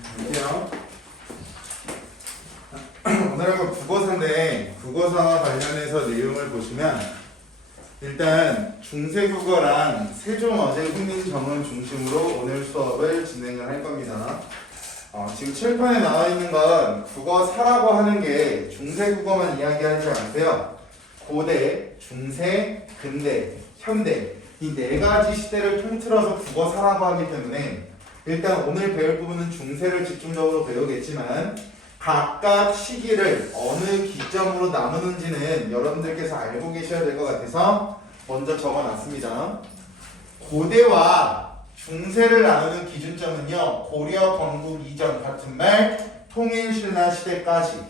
볼게요. 오늘은 국어사인데 국어사와 관련해서 내용을 보시면 일단 중세국어랑 세종어제 훈민정음 중심으로 오늘 수업을 진행을 할 겁니다. 지금 칠판에 나와 있는 건 국어사라고 하는 게 중세국어만 이야기하지 않고요. 고대, 중세, 근대, 현대 이 네 가지 시대를 통틀어서 국어사라고 하기 때문에 일단 오늘 배울 부분은 중세를 집중적으로 배우겠지만 각각 시기를 어느 기점으로 나누는지는 여러분들께서 알고 계셔야 될 것 같아서 먼저 적어놨습니다. 고대와 중세를 나누는 기준점은요. 고려, 건국 이전 같은 말, 통일신라 시대까지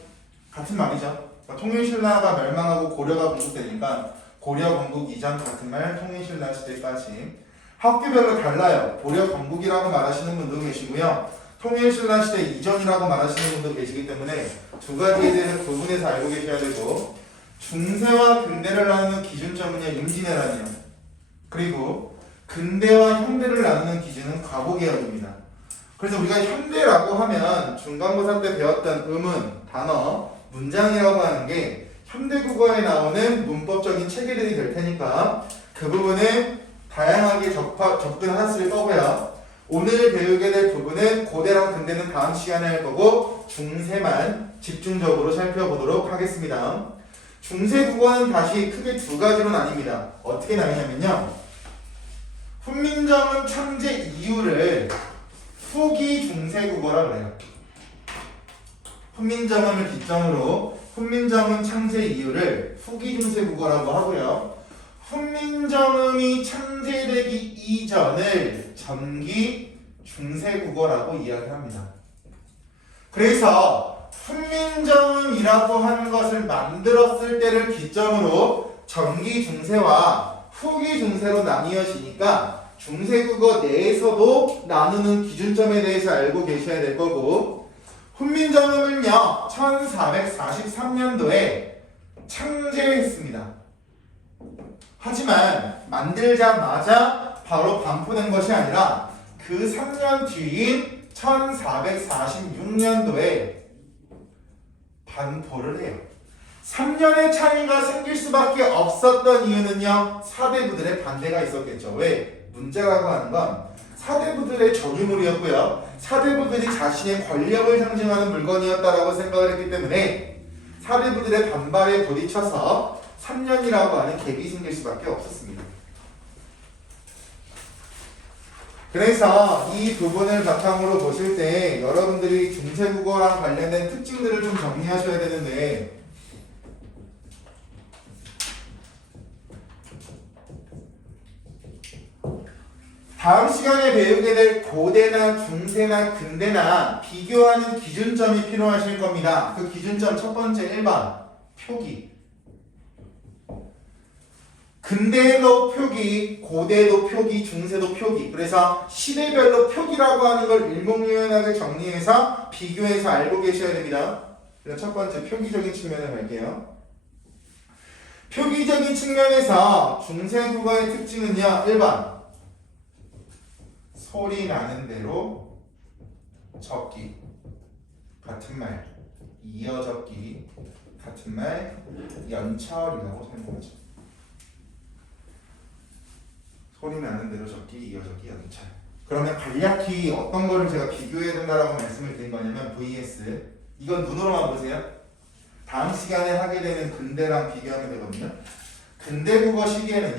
같은 말이죠. 그러니까 통일신라가 멸망하고 고려가 건국되니까 고려, 건국 이전 같은 말, 통일신라 시대까지 학교별로 달라요. 고려, 건국이라고 말하시는 분도 계시고요. 통일신라 시대 이전이라고 말하시는 분도 계시기 때문에 두 가지에 대해서 구분해서 알고 계셔야 되고 중세와 근대를 나누는 기준점은요. 임진왜란이요. 그리고 근대와 현대를 나누는 기준은 과거개혁입니다. 그래서 우리가 현대라고 하면 중간고사 때 배웠던 의문, 단어, 문장이라고 하는 게 현대국어에 나오는 문법적인 체계들이 될 테니까 그 부분을 다양하게 접근하실 거고요. 오늘 배우게 될 부분은 고대랑 근대는 다음 시간에 할 거고 중세만 집중적으로 살펴보도록 하겠습니다. 중세국어는 다시 크게 두 가지로 나뉩니다. 어떻게 나뉘냐면요. 훈민정음 창제 이후를 후기 중세국어라 그래요. 훈민정음을 기점으로 훈민정음 창제 이후를 후기 중세국어라고 하고요. 훈민정음이 창제되기 이전을 전기 중세국어라고 이야기합니다. 그래서 훈민정음이라고 하는 것을 만들었을 때를 기점으로 전기 중세와 후기 중세로 나뉘어지니까 중세국어 내에서도 나누는 기준점에 대해서 알고 계셔야 될 거고 훈민정음은요 1443년도에 창제했습니다. 하지만 만들자마자 바로 반포된 것이 아니라 그 3년 뒤인 1446년도에 반포를 해요. 3년의 차이가 생길 수밖에 없었던 이유는요. 사대부들의 반대가 있었겠죠. 왜? 문제라고 하는 건 사대부들의 저주물이었고요. 사대부들이 자신의 권력을 상징하는 물건이었다라고 생각을 했기 때문에 사대부들의 반발에 부딪혀서 3년이라고 하는 갭이 생길 수밖에 없었습니다. 그래서 이 부분을 바탕으로 보실 때 여러분들이 중세국어랑 관련된 특징들을 좀 정리하셔야 되는데 다음 시간에 배우게 될 고대나 중세나 근대나 비교하는 기준점이 필요하실 겁니다. 그 기준점 첫 번째 1번 표기. 근대도 표기, 고대도 표기, 중세도 표기. 그래서 시대별로 표기라고 하는 걸 일목요연하게 정리해서 비교해서 알고 계셔야 됩니다. 그래서 첫 번째 표기적인 측면을 갈게요. 표기적인 측면에서 중세국어의 특징은요. 1번 소리 나는 대로 적기 같은 말, 이어 적기 같은 말, 연철이라고 설명하죠. 소리 나는 대로 적기, 이어 적기, 연철. 그러면 간략히 어떤 거를 제가 비교해야 된다라고 말씀을 드린 거냐면 vs 이건 눈으로만 보세요. 다음 시간에 하게 되는 근대랑 비교하면 되거든요. 근대국어 시기에는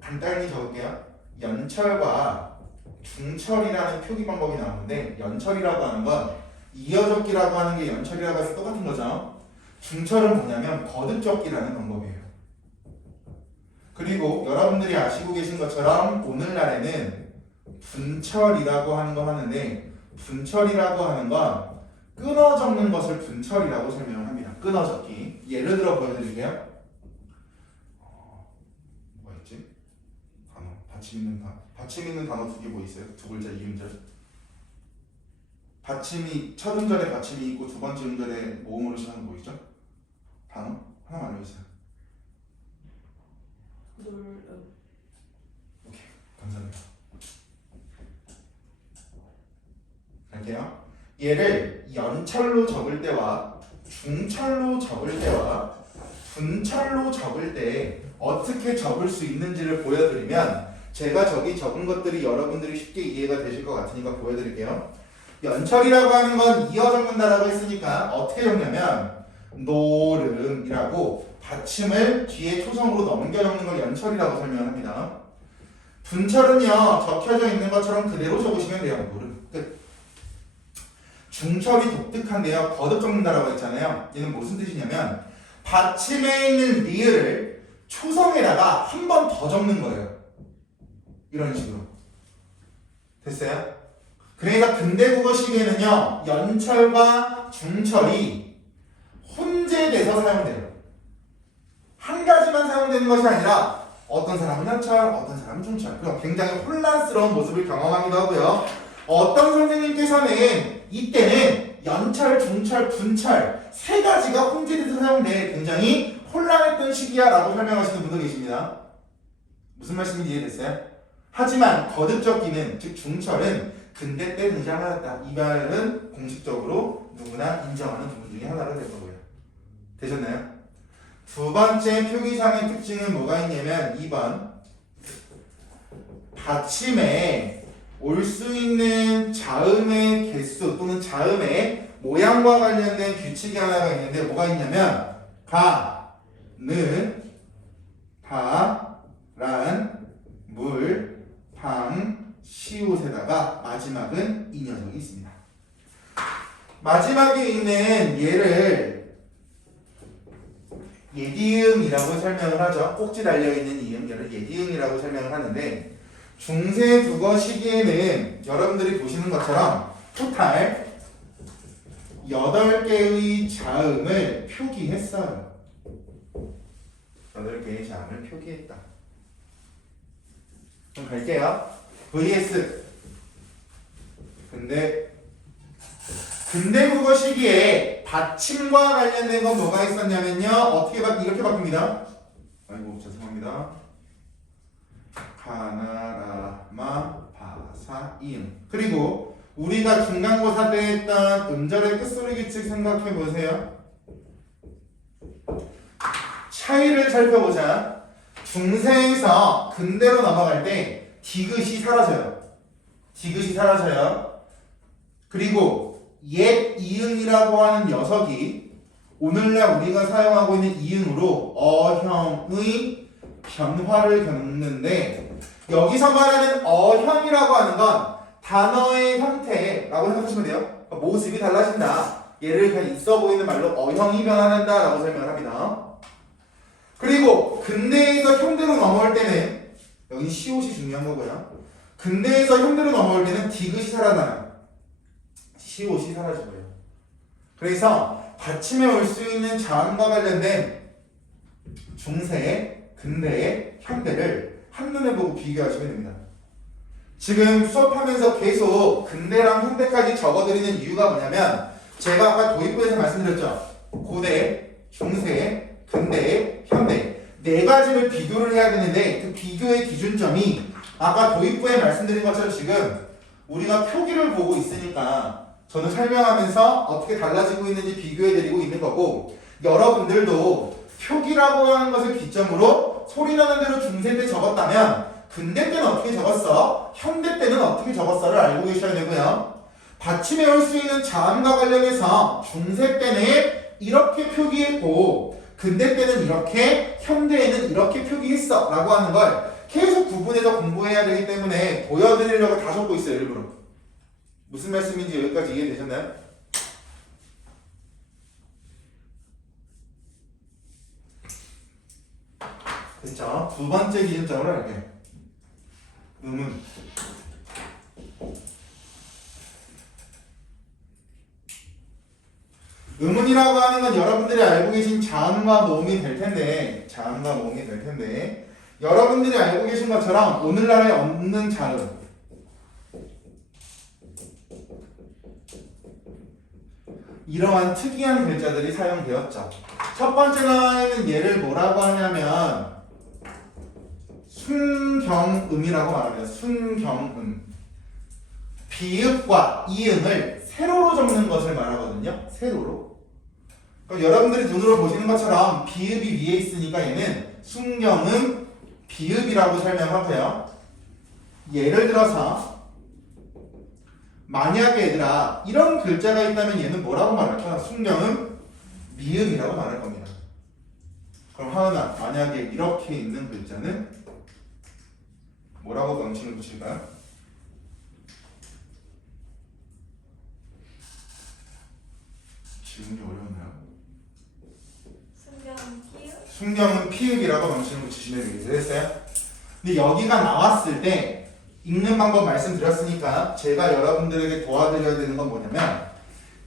간단히 적을게요. 연철과 중철이라는 표기 방법이 나오는데 연철이라고 하는 건 이어적기라고 하는 게 연철이라고 해서 똑같은 거죠. 중철은 뭐냐면 거듭적기라는 방법이에요. 그리고 여러분들이 아시고 계신 것처럼 오늘날에는 분철이라고 하는 거 하는데 분철이라고 하는 건 끊어 적는 것을 분철이라고 설명을 합니다. 끊어 적기. 예를 들어 보여드릴게요. 받침 있는 단어 두 개 뭐 있어요? 두 글자 이음절. 받침이 첫 음절에 받침이 있고 두 번째 음절에 모음으로 시작하는 거 있죠? 단어 하나 알려주세요. 오케이, 감사합니다. 볼게요. 얘를 연철로 적을 때와 중철로 적을 때와 분철로 적을 때 어떻게 적을 수 있는지를 보여드리면 제가 저기 적은 것들이 여러분들이 쉽게 이해가 되실 것 같으니까 보여드릴게요. 연철이라고 하는 건 이어 적는다라고 했으니까 어떻게 적냐면 노름이라고 받침을 뒤에 초성으로 넘겨 적는 걸 연철이라고 설명합니다. 분철은요 적혀져 있는 것처럼 그대로 적으시면 돼요. 노름 끝. 중철이 독특한데요. 거듭 적는다라고 했잖아요. 얘는 무슨 뜻이냐면 받침에 있는 리을을 초성에다가 한 번 더 적는 거예요. 이런 식으로. 됐어요? 그러니까 근대국어 시계는요 연철과 중철이 혼재돼서 사용돼요. 한 가지만 사용되는 것이 아니라 어떤 사람은 연철, 어떤 사람은 중철. 그럼 굉장히 혼란스러운 모습을 경험하기도 하고요. 어떤 선생님께서는 이때는 연철, 중철, 분철 세 가지가 혼재돼서 사용돼 굉장히 혼란했던 시기야 라고 설명하시는 분도 계십니다. 무슨 말씀인지 이해됐어요? 하지만 거듭 적기는 즉 중철은 근대 때 등장하였다. 이 말은 공식적으로 누구나 인정하는 부분 중에 하나가 될 거고요. 되셨나요? 두 번째 표기상의 특징은 뭐가 있냐면 2번 받침에 올 수 있는 자음의 개수 또는 자음의 모양과 관련된 규칙이 하나가 있는데 뭐가 있냐면 가, 느, 다, 란, 물, 방, 시옷에다가 마지막은 이 녀석이 있습니다. 마지막에 있는 얘를 예디음이라고 설명을 하죠. 꼭지 달려있는 이음, 얘를 예디음이라고 설명을 하는데 중세 국어 시기에는 여러분들이 보시는 것처럼 토탈 8개의 자음을 표기했어요. 8개의 자음을 표기했다. 그럼 갈게요. vs 근대 국어 시기에 받침과 관련된 건 뭐가 있었냐면요. 이렇게 바뀝니다. 아이고 죄송합니다. 가나라마 바사 이음. 그리고 우리가 중간고사 때 했던 음절의 끝소리 규칙 생각해 보세요. 차이를 살펴보자. 중세에서 근대로 넘어갈 때 디귿이 사라져요. 디귿이 사라져요. 그리고 옛 이응이라고 하는 녀석이 오늘날 우리가 사용하고 있는 이응으로 어형의 변화를 겪는데 여기서 말하는 어형이라고 하는 건 단어의 형태라고 생각하시면 돼요. 모습이 달라진다. 얘를 그냥 있어 보이는 말로 어형이 변화한다 라고 설명을 합니다. 그리고 근대에서 현대로 넘어올 때는 여기 시옷이 중요한 거고요. 근대에서 현대로 넘어올 때는 디귿이 살아나요. 시옷이 사라지고요. 그래서 받침에 올 수 있는 자음과 관련된 중세, 근대, 현대를 한눈에 보고 비교하시면 됩니다. 지금 수업하면서 계속 근대랑 현대까지 적어드리는 이유가 뭐냐면 제가 아까 도입부에서 말씀드렸죠. 고대, 중세, 근대, 현대 네 가지를 비교를 해야 되는데 그 비교의 기준점이 아까 도입부에 말씀드린 것처럼 지금 우리가 표기를 보고 있으니까 저는 설명하면서 어떻게 달라지고 있는지 비교해드리고 있는 거고 여러분들도 표기라고 하는 것을 기점으로 소리나는 대로 중세 때 적었다면 근대 때는 어떻게 적었어? 현대 때는 어떻게 적었어를 알고 계셔야 되고요. 받침에 올 수 있는 자음과 관련해서 중세 때는 이렇게 표기했고 근대 때는 이렇게, 현대에는 이렇게 표기했어 라고 하는 걸 계속 구분해서 공부해야 되기 때문에 보여드리려고 다 적고 있어요. 일부러. 무슨 말씀인지 여기까지 이해되셨나요? 됐죠? 두 번째 기준점으로 할게요. 음은 음운이라고 하는 건 여러분들이 알고 계신 자음과 모음이 될 텐데 여러분들이 알고 계신 것처럼 오늘날에 없는 자음 이러한 특이한 글자들이 사용되었죠. 첫 번째는 얘를 뭐라고 하냐면 순경음이라고 말합니다. 순경음. 비읍과 이응을 세로로 적는 것을 말하거든요. 세로로. 그럼 여러분들이 눈으로 보시는 것처럼 비읍이 위에 있으니까 얘는 순경은 비읍이라고 설명하고요. 예를 들어서 만약에 얘들아 이런 글자가 있다면 얘는 뭐라고 말할까? 순경은 미음이라고 말할 겁니다. 그럼 하은아, 만약에 이렇게 있는 글자는 뭐라고 명칭을 붙일까요? 질문이 어려웠나요? 순경은 피읍이라고 명칭을 붙이시면 되겠어요. 됐어요? 근데 여기가 나왔을 때 읽는 방법 말씀드렸으니까 제가 여러분들에게 도와드려야 되는 건 뭐냐면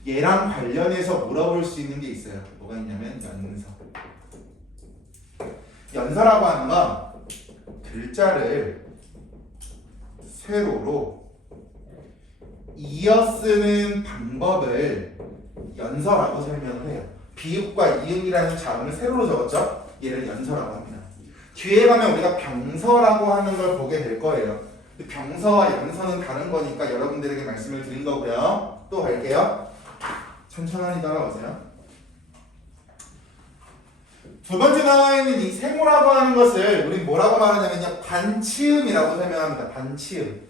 얘랑 관련해서 물어볼 수 있는 게 있어요. 뭐가 있냐면 연서. 연서라고 하는 건 글자를 세로로 이어 쓰는 방법을 연서라고 설명을 해요. 비읍과 이음이라는 자음을 세로로 적었죠? 얘를 연서라고 합니다. 뒤에 가면 우리가 병서라고 하는 걸 보게 될 거예요. 병서와 연서는 다른 거니까 여러분들에게 말씀을 드린 거고요. 또 갈게요. 천천히 따라오세요. 두 번째 나와 있는 이 세모라고 하는 것을 우리 뭐라고 말하냐면요. 반치음이라고 설명합니다. 반치음.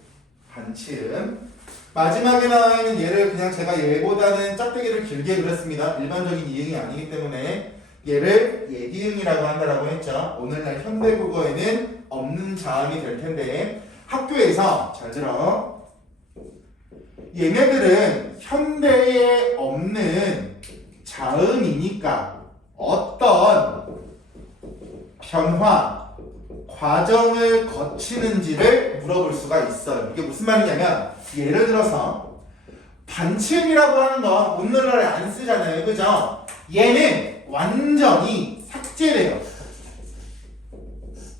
반치음. 마지막에 나와 있는 얘를 그냥 제가 얘보다는 짝대기를 길게 그렸습니다. 일반적인 이응이 아니기 때문에 얘를 예기응이라고 한다라고 했죠. 오늘날 현대국어에는 없는 자음이 될 텐데 학교에서 잘 들어. 얘네들은 현대에 없는 자음이니까 어떤 변화, 과정을 거치는지를 물어볼 수가 있어요. 이게 무슨 말이냐면 예를 들어서 반치음이라고 하는 거 오늘날에 안 쓰잖아요. 그죠? 얘는 완전히 삭제돼요.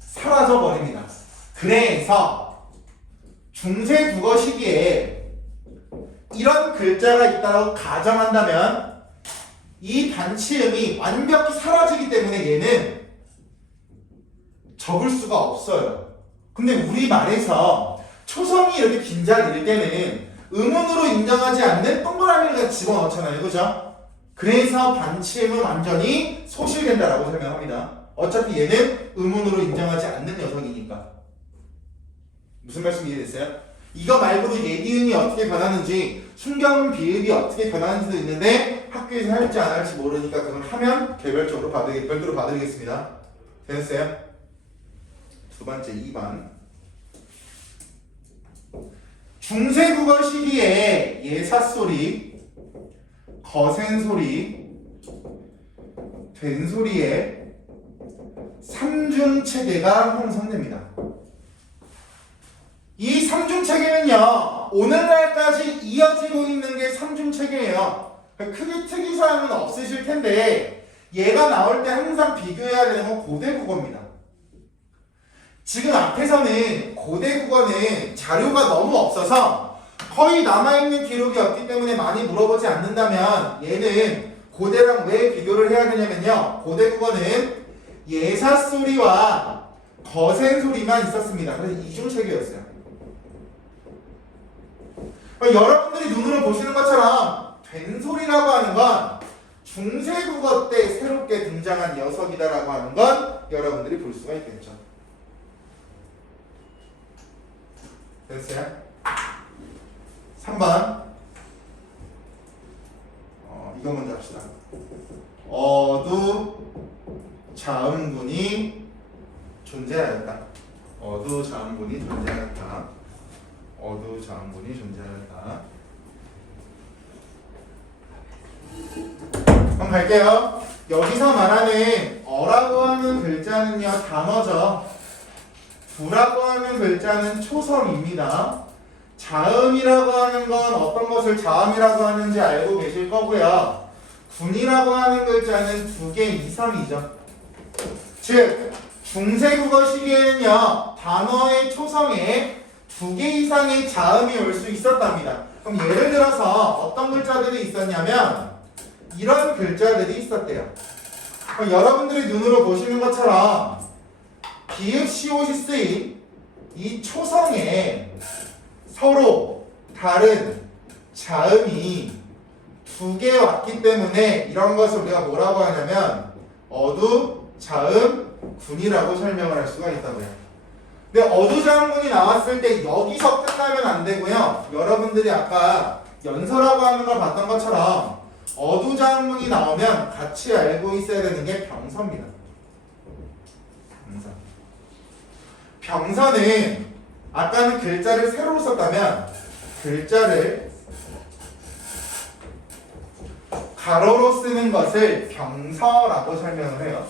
사라져 버립니다. 그래서 중세 국어 시기에 이런 글자가 있다고 가정한다면 이 반치음이 완벽히 사라지기 때문에 얘는 적을 수가 없어요. 근데 우리말에서 초성이 이렇게 긴 자리일 때는 음운으로 인정하지 않는 동그라미를 그냥 집어넣잖아요. 그죠? 그래서 반치음은 완전히 소실된다라고 설명합니다. 어차피 얘는 음운으로 인정하지 않는 녀석이니까. 무슨 말씀 이해됐어요? 이거 말고도 예기음이 어떻게 변하는지 순경음 비읍이 어떻게 변하는지도 있는데 학교에서 할지 안 할지 모르니까 그건 하면 개별적으로 별도로 봐드리겠습니다. 됐어요? 두 번째 2번. 중세국어 시기에 예사소리, 거센소리, 된소리의 삼중체계가 형성됩니다. 이 삼중체계는요 오늘날까지 이어지고 있는 게 삼중체계예요. 크게 특이사항은 없으실 텐데 얘가 나올 때 항상 비교해야 되는 건 고대국어입니다. 지금 앞에서는 고대국어는 자료가 너무 없어서 거의 남아있는 기록이 없기 때문에 많이 물어보지 않는다면 얘는 고대랑 왜 비교를 해야 되냐면요 고대국어는 예사소리와 거센소리만 있었습니다. 그래서 이중체계였어요. 여러분들이 눈으로 보시는 것처럼 된소리라고 하는 건 중세국어 때 새롭게 등장한 녀석이다라고 하는 건 여러분들이 볼 수가 있겠죠. 됐어요? 3번 이거 먼저 합시다. 어두 자음군이 존재하였다. 어두 자음군이 존재하였다. 어두 자음군이 존재하였다. 그럼 갈게요. 여기서 말하는 어라고 하는 글자는요 단어죠. 두라고 하는 글자는 초성입니다. 자음이라고 하는 건 어떤 것을 자음이라고 하는지 알고 계실 거고요. 군이라고 하는 글자는 2개 이상이죠. 즉 중세국어 시기에는요 단어의 초성에 2개 이상의 자음이 올 수 있었답니다. 그럼 예를 들어서 어떤 글자들이 있었냐면 이런 글자들이 있었대요. 그럼 여러분들이 눈으로 보시는 것처럼 비읍 시옷이 쓰인 이 초성에 서로 다른 자음이 두 개 왔기 때문에 이런 것을 우리가 뭐라고 하냐면 어두자음군이라고 설명을 할 수가 있다고요. 근데 어두자음군이 나왔을 때 여기서 끝나면 안 되고요. 여러분들이 아까 연서라고 하는 걸 봤던 것처럼 어두자음군이 나오면 같이 알고 있어야 되는 게 병서입니다. 병서. 병서는 아까는 글자를 세로로 썼다면 글자를 가로로 쓰는 것을 병서라고 설명을 해요.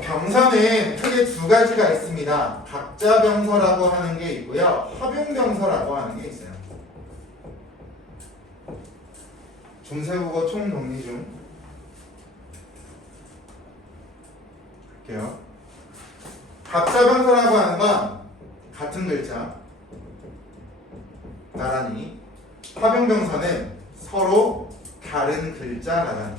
병서는 크게 두 가지가 있습니다. 각자병서라고 하는 게 있고요. 합용병서라고 하는 게 있어요. 중세국어 총정리 중 할게요. 각자병서라고 하는 건 같은 글자 나란히, 합용병서는 서로 다른 글자 나란히.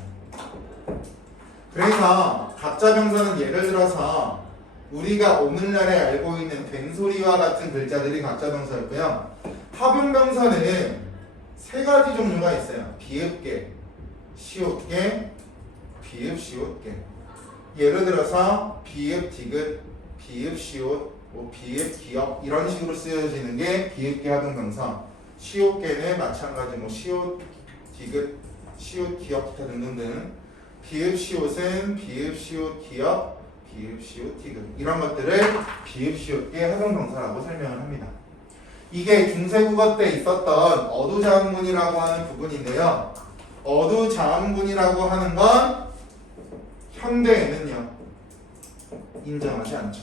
그래서 각자병서는 예를 들어서 우리가 오늘날에 알고 있는 된소리와 같은 글자들이 각자병서였고요. 합용병서는 세 가지 종류가 있어요. 비읍계, 시옷계, 비읍시옷계. 예를 들어서 비읍 디귿, 비읍 시옷, 비읍 기역 이런 식으로 쓰여지는 게 비읍계 합용병서. 시옷계는 마찬가지 시옷 디귿, 시옷 기역 기타 등등등. 비읍 시옷은 비읍 시옷 기역, 비읍 시옷 디귿 이런 것들을 비읍 시옷계 합용병서라고 설명을 합니다. 이게 중세국어 때 있었던 어두자음군이라고 하는 부분인데요. 어두자음군이라고 하는 건 현대에는요 인정하지 않죠.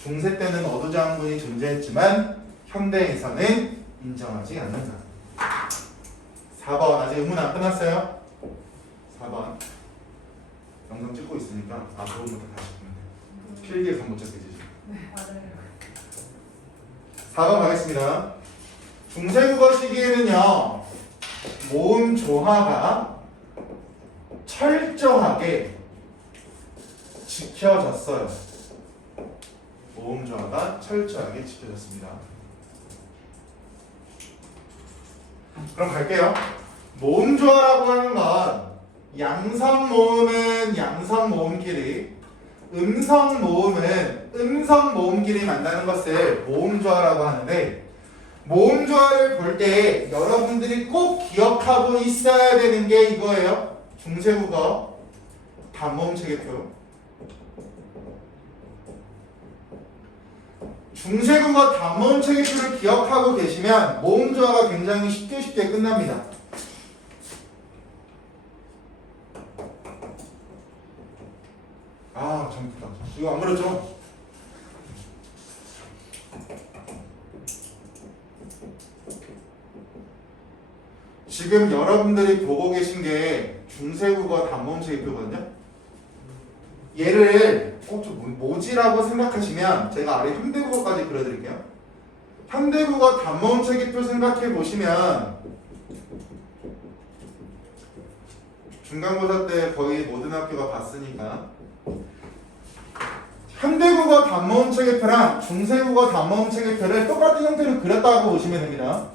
중세 때는 어두자음군이 존재했지만 현대에서는 인정하지 않는다. 4번 아직 의문 안 끝났어요? 4번 영상 찍고 있으니까 부분부터 다시 보면 돼요. 필기에서 못 찾게 되죠. 네, 맞아요. 4번 가겠습니다. 중세국어 시기에는요 모음 조화가 철저하게 지켜졌어요. 모음 조화가 철저하게 지켜졌습니다. 그럼 갈게요. 모음 조화라고 하는 건 양성 모음은 양성 모음끼리, 음성 모음은 음성 모음끼리 만나는 것을 모음 조화라고 하는데, 모음 조화를 볼 때 여러분들이 꼭 기억하고 있어야 되는 게 이거예요. 중세국어 단모음 체계표. 중세국어 단모음 체계표를 기억하고 계시면 모음 조화가 굉장히 쉽게 끝납니다. 잘못했다. 이거 안 그랬죠? 지금 여러분들이 보고 계신 게 중세국어 단모음 체계표거든요. 얘를 꼭 좀 모지라고 생각하시면 제가 아래 현대국어까지 그려드릴게요. 현대국어 단모음 체계표 생각해 보시면 중간고사 때 거의 모든 학교가 봤으니까 현대국어 단모음 체계표랑 중세국어 단모음 체계표를 똑같은 형태로 그렸다고 보시면 됩니다.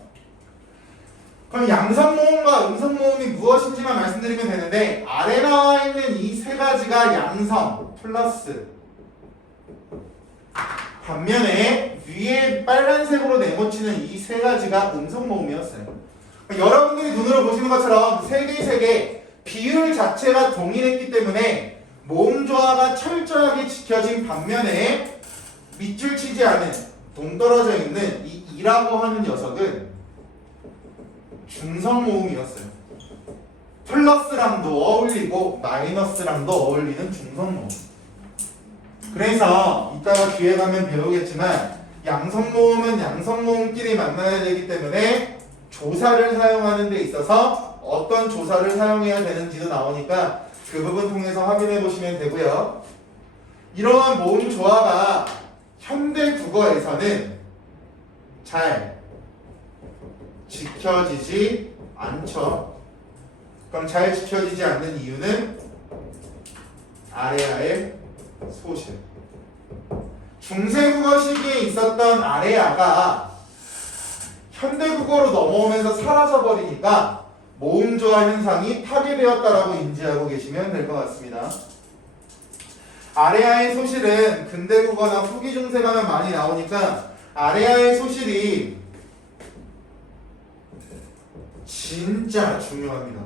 그럼 양성모음과 음성모음이 무엇인지만 말씀드리면 되는데, 아래 나와 있는 이 세 가지가 양성 플러스, 반면에 위에 빨간색으로 네모치는 이 세 가지가 음성모음이었어요. 여러분들이 눈으로 보시는 것처럼 세 개 비율 자체가 동일했기 때문에 모음 조화가 철저하게 지켜진 반면에 밑줄 치지 않은 동떨어져 있는 이 이라고 하는 녀석은 중성 모음이었어요. 플러스랑도 어울리고 마이너스랑도 어울리는 중성 모음. 그래서 이따가 뒤에 가면 배우겠지만 양성 모음은 양성 모음끼리 만나야 되기 때문에 조사를 사용하는 데 있어서 어떤 조사를 사용해야 되는지도 나오니까 그 부분 통해서 확인해 보시면 되고요. 이러한 모음 조화가 현대 국어에서는 잘 지켜지지 않죠. 그럼 잘 지켜지지 않는 이유는 아래하에 소실. 중세국어 시기에 있었던 아래아가 현대국어로 넘어오면서 사라져버리니까 모음조화 현상이 파괴되었다라고 인지하고 계시면 될 것 같습니다. 아래아의 소실은 근대국어나 후기중세가면 많이 나오니까 아래아의 소실이 진짜 중요합니다.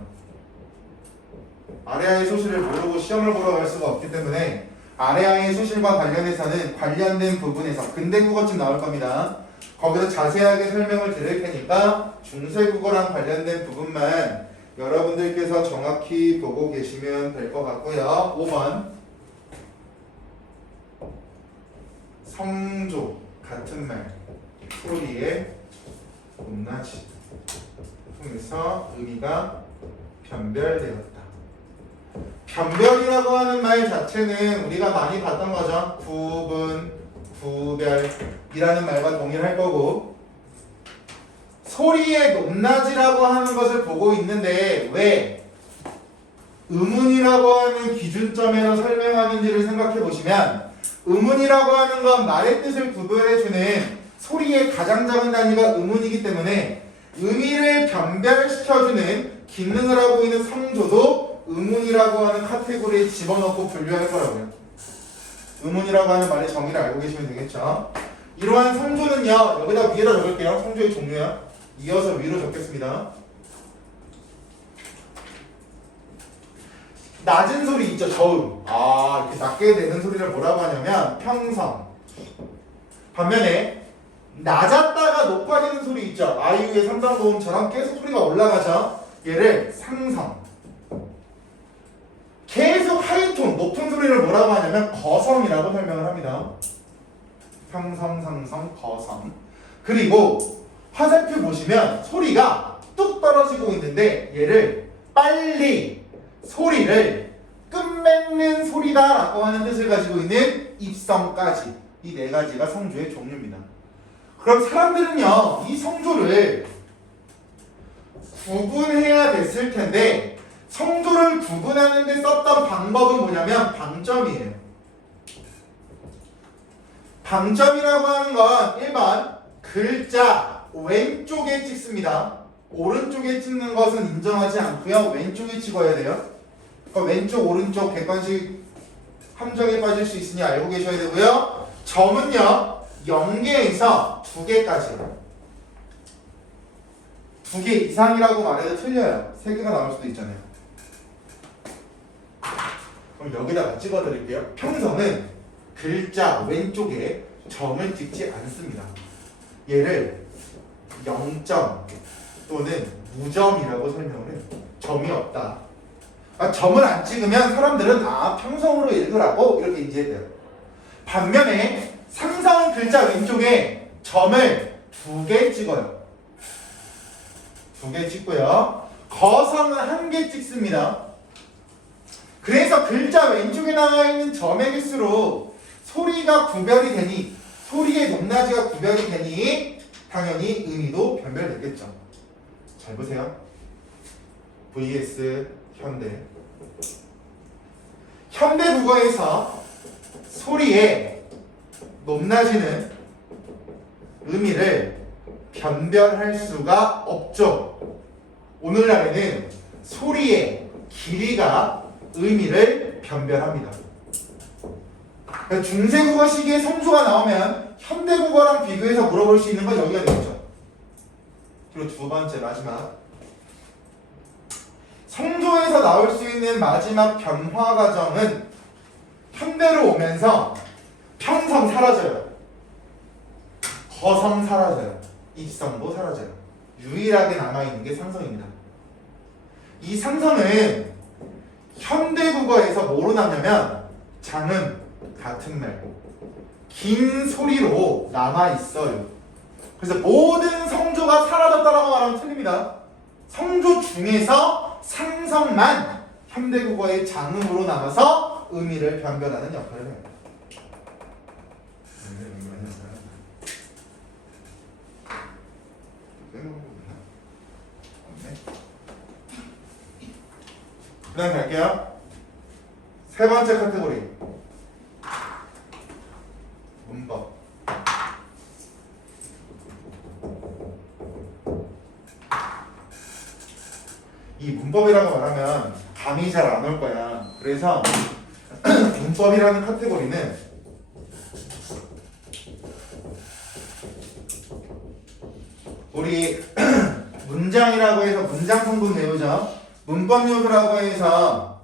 아래아의 소실을 모르고 시험을 보러 갈 수가 없기 때문에 아래아의 소실과 관련해서는 관련된 부분에서 근대국어쯤 나올 겁니다. 거기서 자세하게 설명을 드릴 테니까 중세국어랑 관련된 부분만 여러분들께서 정확히 보고 계시면 될 것 같고요. 5번 성조 같은 말 소리의 높낮이 통해서 의미가 변별되었다. 변별이라고 하는 말 자체는 우리가 많이 봤던 거죠. 구분, 구별이라는 말과 동일할 거고, 소리의 높낮이라고 하는 것을 보고 있는데 왜 의문이라고 하는 기준점에서 설명하는지를 생각해 보시면, 의문이라고 하는 건 말의 뜻을 구별해주는 소리의 가장 작은 단위가 의문이기 때문에 의미를 변별시켜주는 기능을 하고 있는 성조도 의문이라고 하는 카테고리에 집어넣고 분류할 거라고요. 의문이라고 하는 말의 정의를 알고 계시면 되겠죠. 이러한 성조는요, 여기다 위에다 적을게요. 성조의 종류야. 이어서 위로 적겠습니다. 낮은 소리 있죠, 저음. 이렇게 낮게 내는 소리를 뭐라고 하냐면 평성. 반면에 낮았다가 높아지는 소리 있죠. 아이유의 3단 고음처럼 계속 소리가 올라가죠. 얘를 상성. 계속 하이톤, 높은 소리를 뭐라고 하냐면 거성이라고 설명을 합니다. 상성, 상성, 거성. 그리고 화살표 보시면 소리가 뚝 떨어지고 있는데 얘를 빨리 소리를 끝맺는 소리다라고 하는 뜻을 가지고 있는 입성까지, 이 네 가지가 성조의 종류입니다. 그럼 사람들은요, 이 성조를 구분해야 됐을 텐데 성조를 구분하는 데 썼던 방법은 뭐냐면 방점이에요. 방점이라고 하는 건 1번 글자 왼쪽에 찍습니다. 오른쪽에 찍는 것은 인정하지 않고요. 왼쪽에 찍어야 돼요. 그러니까 왼쪽 오른쪽 객관식 함정에 빠질 수 있으니 알고 계셔야 되고요. 점은요 0개에서 2개까지요. 2개 이상이라고 말해도 틀려요. 3개가 나올 수도 있잖아요. 그럼 여기다가 찍어드릴게요. 평성은 글자 왼쪽에 점을 찍지 않습니다. 얘를 0점 또는 무점이라고 설명을 해요. 점이 없다. 점을 안 찍으면 사람들은 평성으로 읽으라고 이렇게 인지해야 돼요. 반면에 상성 글자 왼쪽에 점을 2개 찍어요. 2개 찍고요. 거성은 1개 찍습니다. 그래서 글자 왼쪽에 나와 있는 점의 개수로 소리가 구별이 되니, 소리의 높낮이가 구별이 되니 당연히 의미도 변별되겠죠. 잘 보세요. vs 현대. 현대 국어에서 소리의 높낮이는 의미를 변별할 수가 없죠. 오늘날에는 소리의 길이가 의미를 변별합니다. 중세국어 시기에 성조가 나오면 현대국어랑 비교해서 물어볼 수 있는 건 여기가 되겠죠. 그리고 두 번째 마지막, 성조에서 나올 수 있는 마지막 변화 과정은 현대로 오면서 평성 사라져요. 거성 사라져요. 입성도 사라져요. 유일하게 남아있는 게 상성입니다. 이 상성은 현대국어에서 뭐로 나냐면 장음, 같은 말, 긴 소리로 남아있어요. 그래서 모든 성조가 사라졌다라고 말하면 틀립니다. 성조 중에서 상성만 현대국어의 장음으로 남아서 의미를 변별하는 역할을 해요. 그 다음 갈게요. 세 번째 카테고리, 문법이라고 말하면 감이 잘 안 올 거야. 그래서 문법이라는 카테고리는 우리 문장이라고 해서 문장 성분 배우죠. 문법 요소라고 해서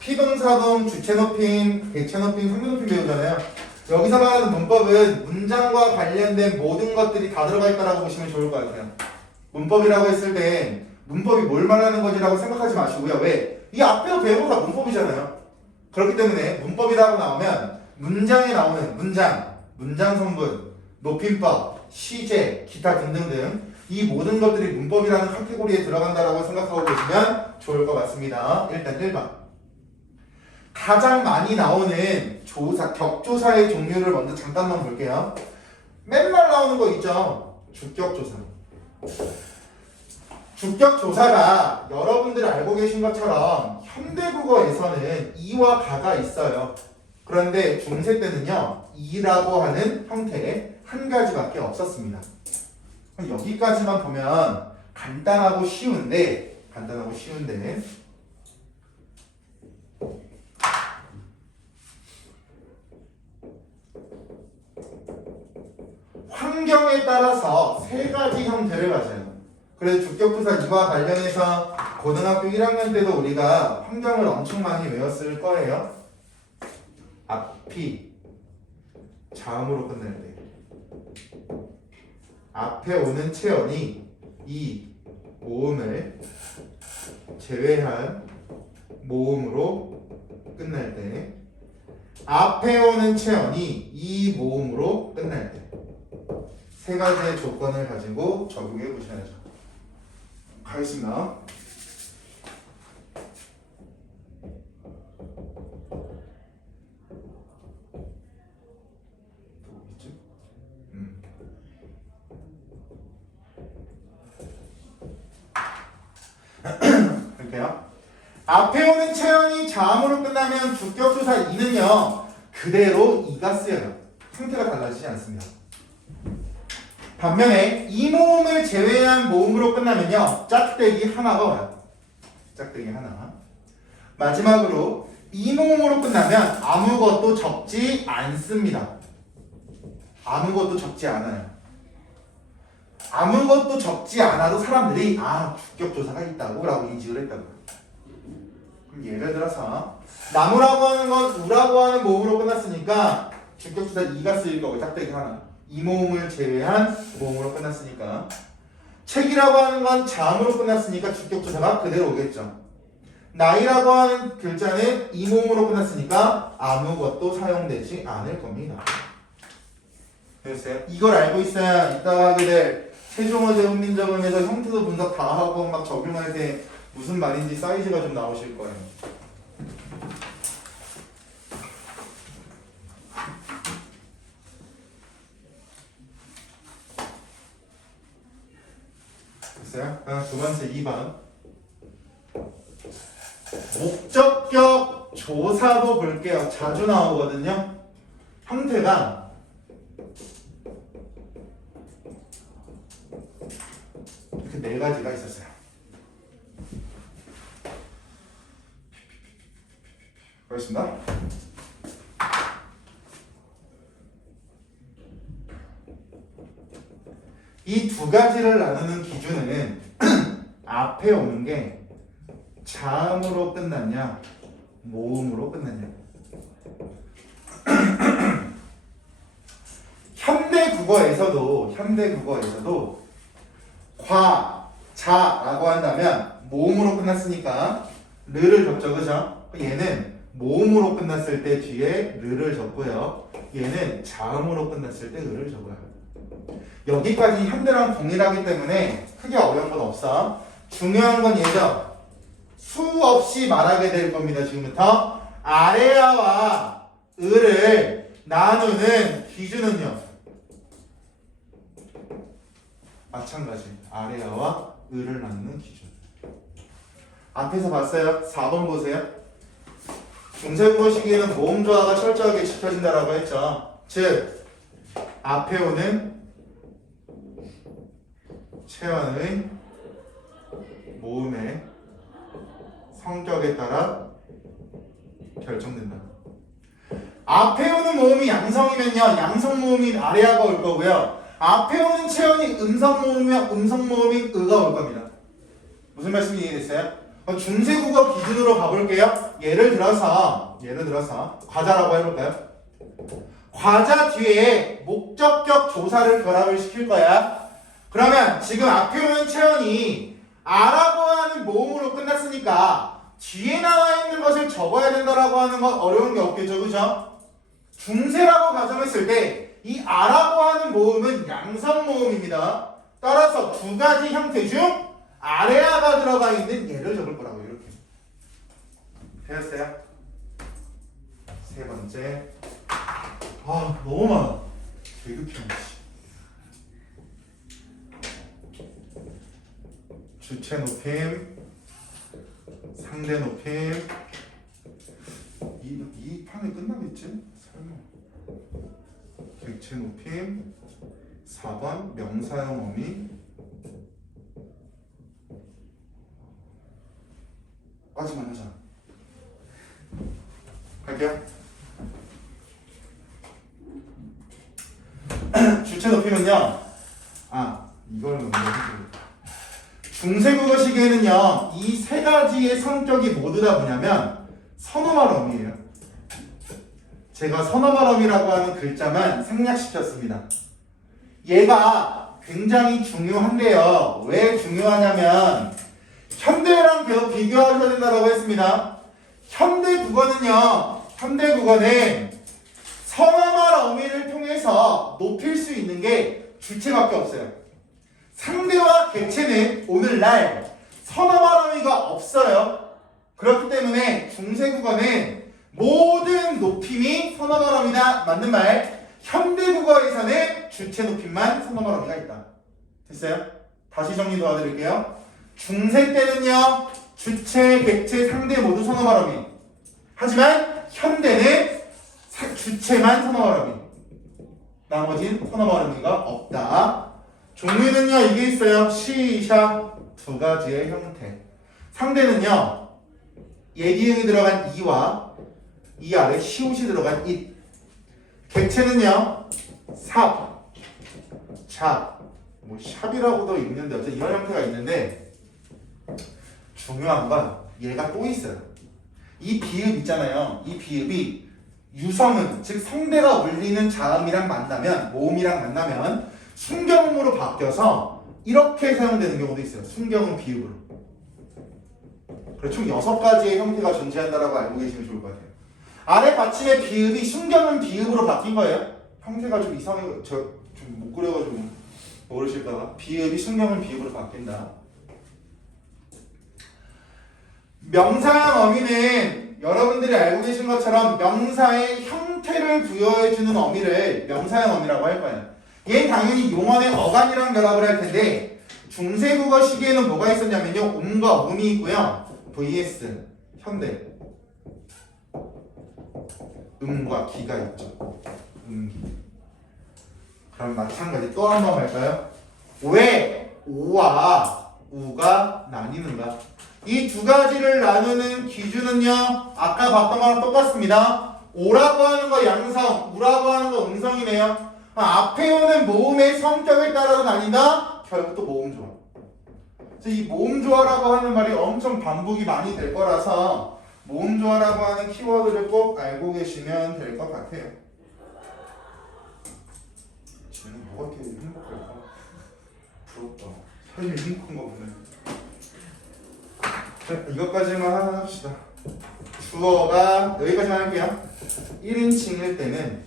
피동사동, 주체 높임, 객체 높임, 상대 높임 배우잖아요. 여기서 말하는 문법은 문장과 관련된 모든 것들이 다 들어가 있다라고 보시면 좋을 것 같아요. 문법이라고 했을 때 문법이 뭘 말하는 거지라고 생각하지 마시고요. 왜? 이 앞에서 배운 거 다 문법이잖아요. 그렇기 때문에 문법이라고 나오면 문장에 나오는 문장, 문장 성분, 높임법, 시제, 기타 등등등 이 모든 것들이 문법이라는 카테고리에 들어간다라고 생각하고 계시면 좋을 것 같습니다. 일단 1번. 가장 많이 나오는 조사, 격조사의 종류를 먼저 잠깐만 볼게요. 맨날 나오는 거 있죠? 주격조사. 주격조사가 여러분들 알고 계신 것처럼 현대국어에서는 이와 가가 있어요. 그런데 중세 때는요, 이라고 하는 형태의 한 가지밖에 없었습니다. 여기까지만 보면 간단하고 쉬운데 환경에 따라서 세 가지 형태를 가져요. 그래서 주격조사 이와 관련해서 고등학교 1학년 때도 우리가 환경을 엄청 많이 외웠을 거예요. 앞이 자음으로 끝날 때, 앞에 오는 체언이 이 모음을 제외한 모음으로 끝날 때, 앞에 오는 체언이 이 모음으로 끝날 때, 세 가지의 조건을 가지고 적용해 보셔야죠. 가겠습니다. 볼게요. 앞에 오는 체언이 자음으로 끝나면 주격조사 이는요 그대로 이가 쓰여요. 형태가 달라지지 않습니다. 반면에 이 모음을 제외한 모음으로 끝나면요 짝대기 하나가 와요. 짝대기 하나. 마지막으로 이 모음으로 끝나면 아무것도 적지 않습니다. 아무것도 적지 않아요. 아무것도 적지 않아도 사람들이 주격조사가 있다고 라고 인식을 했다고. 그럼 예를 들어서 나무라고 하는 건 우라고 하는 모음으로 끝났으니까 주격조사 이가 쓰일 거고 짝대기 하나. 이 모음을 제외한 모음으로 끝났으니까. 책이라고 하는 건 자음으로 끝났으니까 주격조사가 그대로 오겠죠. 나이라고 하는 글자는 이 모음으로 끝났으니까 아무것도 사용되지 않을 겁니다. 됐어요? 이걸 알고 있어야 이따가 하게 될 세종어제 훈민정음에서 형태도 분석 다 하고 막 적용할 때 무슨 말인지 사이즈가 좀 나오실 거예요. 됐어요? 두 번째 2번. 목적격 조사도 볼게요. 자주 나오거든요. 형태가 이렇게 네 가지가 있었어요. 그렇습니다. 이 두 가지를 나누는 기준은 앞에 오는 게 자음으로 끝났냐 모음으로 끝났냐. 현대국어에서도 과, 자라고 한다면 모음으로 끝났으니까 르를 적죠. 그죠? 얘는 모음으로 끝났을 때 뒤에 르를 적고요. 얘는 자음으로 끝났을 때 르를 적어요. 여기까지 현대랑 동일하기 때문에 크게 어려운 건 없어. 중요한 건 얘죠. 수없이 말하게 될 겁니다. 지금부터 아래아와 을을 나누는 기준은요. 마찬가지. 아래아와 을을 나누는 기준. 앞에서 봤어요? 4번 보세요. 중세국어 시기에는 모음 조화가 철저하게 지켜진다라고 했죠. 즉 앞에 오는 체언의 모음에 성격에 따라 결정된다. 앞에 오는 모음이 양성이면요, 양성 모음인 아래아가 올 거고요. 앞에 오는 체온이 음성 모음이면 음성 모음인 의가 올 겁니다. 무슨 말씀이 이해됐어요? 중세국어 기준으로 가볼게요. 예를 들어서 과자라고 해볼까요? 과자 뒤에 목적격 조사를 결합을 시킬 거야. 그러면 지금 앞에 오는 체온이 아라고 하는 모음으로 끝났으니까 뒤에 나와 있는 것을 적어야 된다라고 하는 건 어려운 게 없겠죠, 그죠? 중세라고 가정했을 때 이 아라고 하는 모음은 양성 모음입니다. 따라서 두 가지 형태 중 아래아가 들어가 있는 예를 적을 거라고 이렇게. 되었어요? 세 번째. 아, 너무 많아. 개급형. 주체 높임, 상대 높임. 이 판에 끝나겠지? 설마. 객체 높임. 4번 명사형 어미. 빠지만 하자. 갈게요. 주체 높이면요. 이걸 먼저 해주고. 중세국어 시계에는요, 이 세 가지의 성격이 모두 다 뭐냐면 선어말 어미예요. 제가 선어말 어미라고 하는 글자만 생략시켰습니다. 얘가 굉장히 중요한데요. 왜 중요하냐면 현대랑 계속 비교하셔야 된다고 했습니다. 현대 국어는 선어말 어미를 통해서 높일 수 있는 게 주체밖에 없어요. 상대와 객체는 오늘날 선어말 어미가 없어요. 그렇기 때문에 중세국어는 모든 높임이 선어말 어미다. 맞는 말. 현대국어에서는 주체 높임만 선어말 어미가 있다. 됐어요? 다시 정리 도와드릴게요. 중세 때는요, 주체, 객체, 상대 모두 선어말 어미. 하지만 현대는 주체만 선어말 어미. 나머진 선어말 어미가 없다. 종류는요, 이게 있어요. 시, 샤 두 가지의 형태. 상대는요, 예기응이 들어간 이와 이 아래 시옷이 들어간 잇. 객체는요, 삽, 잡, 샵이라고도 있는데 어쨌든 이런 형태가 있는데 중요한 건 얘가 또 있어요. 이 비읍 있잖아요. 이 비읍이 유성은 즉 성대가 울리는 자음이랑 만나면 모음이랑 만나면 순경음으로 바뀌어서 이렇게 사용되는 경우도 있어요. 순경음 비읍으로. 그래서 총 6가지의 형태가 존재한다라고 알고 계시면 좋을 것 같아요. 아래 받침의 비읍이 순경음 비읍으로 바뀐 거예요. 형태가 좀 이상해. 저 좀 못 그려가지고 모르실까봐. 비읍이 순경음 비읍으로 바뀐다. 명사형 어미는 여러분들이 알고 계신 것처럼 명사의 형태를 부여해주는 어미를 명사형 어미라고 할 거예요. 얘는 당연히 용언의 어간이랑 결합을 할 텐데 중세국어 시기에는 뭐가 있었냐면요. 음과 음이 있고요. vs 현대 음과 기가 있죠. 음기. 그럼 마찬가지 또 한 번 갈까요? 왜 오와 우가 나뉘는가? 이 두 가지를 나누는 기준은요, 아까 봤던 거랑 똑같습니다. 오라고 하는 거 양성, 우라고 하는 거 음성이네요. 앞에 오는 모음의 성격에 따라서 나뉜다? 결국 또 모음 조화. 그래서 이 모음 조화라고 하는 말이 엄청 반복이 많이 될 거라서 모음 조화라고 하는 키워드를 꼭 알고 계시면 될 것 같아요. 쟤는 뭐가 이렇게 행복할까? 부럽다. 사실 행복한 거 보네. 자, 이것까지만 하나 합시다. 주어가 여기까지만 할게요. 1인칭일 때는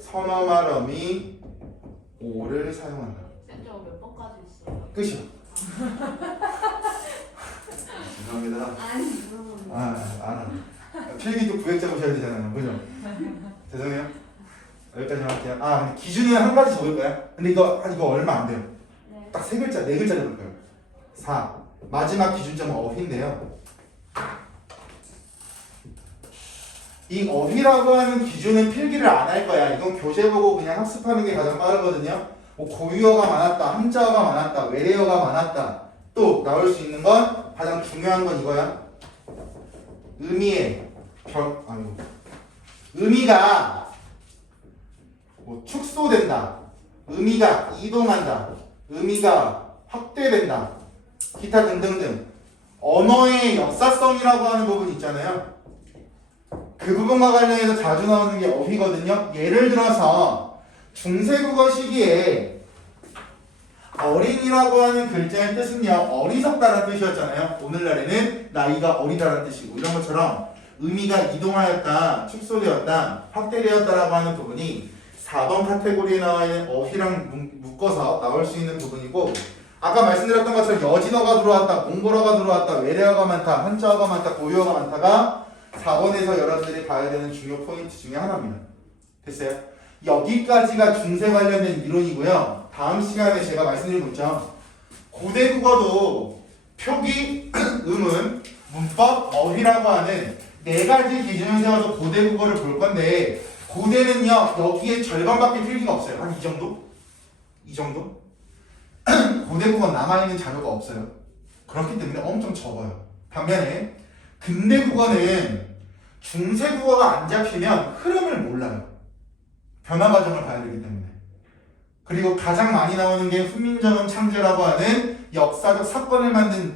선어말 어미 오를 사용한다. 쌤 저거 몇 번까지 있어요? 끝이요. 죄송합니다. 알아. 필기도 구획자 보셔야 되잖아요. 그죠? 죄송해요. 여기까지만 할게요. 근데 기준은 한 가지 적을 거야. 근데 이거 얼마 안 돼요. 네. 딱 3글자, 4글자 적을 거예요. 4. 마지막 기준점은 어휘인데요. 이 어휘라고 하는 기준은 필기를 안 할 거야. 이건 교재 보고 그냥 학습하는 게 가장 빠르거든요. 뭐 고유어가 많았다, 함자어가 많았다, 외래어가 많았다. 또 나올 수 있는 건 가장 중요한 건 이거야. 의미가 뭐 축소된다, 의미가 이동한다, 의미가 확대된다, 기타 등등등 언어의 역사성이라고 하는 부분 있잖아요. 그 부분과 관련해서 자주 나오는 게 어휘거든요. 예를 들어서 중세국어 시기에 어린이라고 하는 글자의 뜻은요, 어리석다라는 뜻이었잖아요. 오늘날에는 나이가 어리다라는 뜻이고, 이런 것처럼 의미가 이동하였다, 축소되었다, 확대되었다라고 하는 부분이 4번 카테고리에 나와 있는 어휘랑 묶어서 나올 수 있는 부분이고, 아까 말씀드렸던 것처럼 여진어가 들어왔다, 몽골어가 들어왔다, 외래어가 많다, 한자어가 많다, 고유어가 많다가 4번에서 여러분들이 봐야 되는 중요 포인트 중에 하나입니다. 됐어요? 여기까지가 중세 관련된 이론이고요. 다음 시간에 제가 말씀드린 거 있죠. 고대 국어도 표기, 음은, 문법, 어휘라고 하는 4가지 기준을 세워서 고대 국어를 볼 건데, 고대는요, 여기에 절반밖에 필기가 없어요. 한 이 정도? 이 정도? 고대 국어 남아있는 자료가 없어요. 그렇기 때문에 엄청 적어요. 반면에 근대 국어는 중세 국어가 안 잡히면 흐름을 몰라요. 변화 과정을 봐야 되기 때문에. 그리고 가장 많이 나오는 게 훈민정음 창제라고 하는 역사적 사건을 만든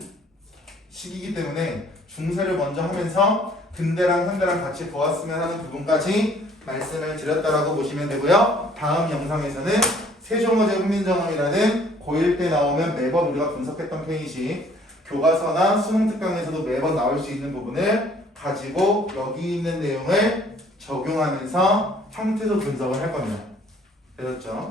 시기이기 때문에 중세를 먼저 하면서 근대랑 현대랑 같이 보았으면 하는 부분까지 말씀을 드렸다라고 보시면 되고요. 다음 영상에서는 세종어제 훈민정음이라는 고1 때 나오면 매번 우리가 분석했던 페이지, 교과서나 수능 특강에서도 매번 나올 수 있는 부분을 가지고 여기 있는 내용을 적용하면서 형태도 분석을 할 겁니다. 되셨죠?